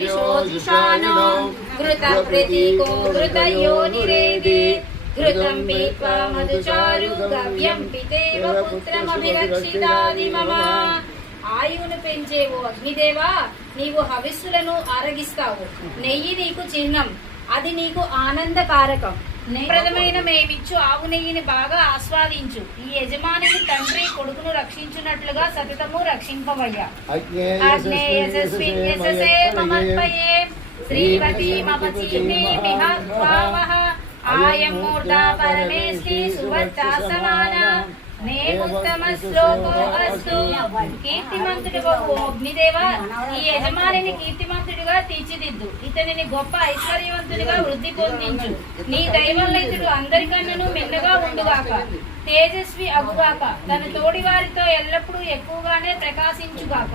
विशोजुषाणो घृतप्रतीको घृतयोनिरेदि घृतं पीत्वा मधुचारु गव्यं पितेव पुत्रमभिरक्षितादि मम। ఆయువును పెంచే ఓ అగ్నిదేవా, నీవు హవిస్సులను ఆరగిస్తావు. నెయ్యి నీకు చిహ్నం, అది నీకు ఆనందకారకం. ప్రదమైన మేమిచ్చు ఆవు నెయ్యిని బాగా ఆస్వాదించు. ఈ యజమానిని తండ్రి కొడుకును రక్షించున్నట్లుగా సతతము రక్షింపవయ్యా. ఆయం మూర్ధా పరమేష్టి సువర్చా సమాన మేముత్తమ శ్లోకో అస్తు. కీర్తిమంతుడు ఓ అగ్నిదేవా, ఈ యజమానిని కీర్తిమంతుడిగా తీర్చిదిద్దు. ఇతనిని గొప్ప ఐశ్వర్యవంతుడిగా వృద్ధి పొందించు. నీ దైవం ఇతడు అందరికన్నను మెల్లగా ఉండుగాక, తేజస్వి అగుగాక, తన తోడి వారితో ఎల్లప్పుడూ ఎక్కువగానే ప్రకాశించుగాక.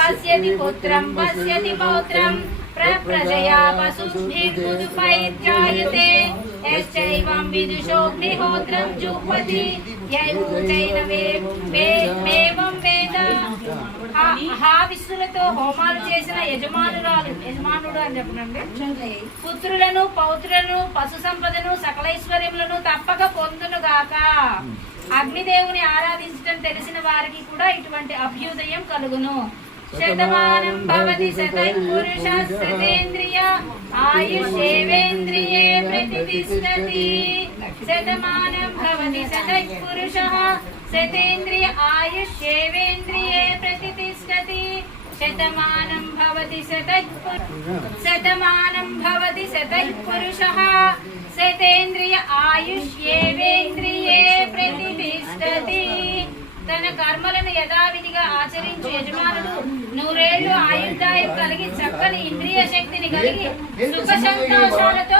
పశ్యతి పుత్రం పశ్యతి పౌత్రం ప్రజయా పశుభిర్ముదుపైర్జాయతే యశ్చైవం విదుషోగ్నిహోత్రం జుహ్వతి యైవోచైనమేవం వేద. హావిస్సులతో హోమాలు చేసిన యజమానుడు అని చెప్పనండి, పుత్రులను పౌత్రులను పశు సంపదను సకలైశ్వర్యములను తప్పక పొందునుగాక. అగ్నిదేవుని ఆరాధించడం తెలిసిన వారికి కూడా ఇటువంటి అభ్యుదయం కలుగును. శతమానం భవతి శతపురుషः శతేంద్రియ ఆయుష్యేవేంద్రియే ప్రతిష్టతి. శతమానం భవతి శతపురుషः శతేంద్రియ ఆయుష్యేవేంద్రియే ప్రతిష్టతి. శతమానం భవతి శతపురుషः శతేంద్రియ ఆయుష్యేవేంద్రియే ప్రతిష్టతి. తన కర్మలను యథావిధిగా ఆచరించు యజమానుడు 100 ఏళ్లు ఆయుర్దాయం కలిగి చక్కని ఇంద్రియ శక్తిని కలిగి సుఖ సంతోషాలతో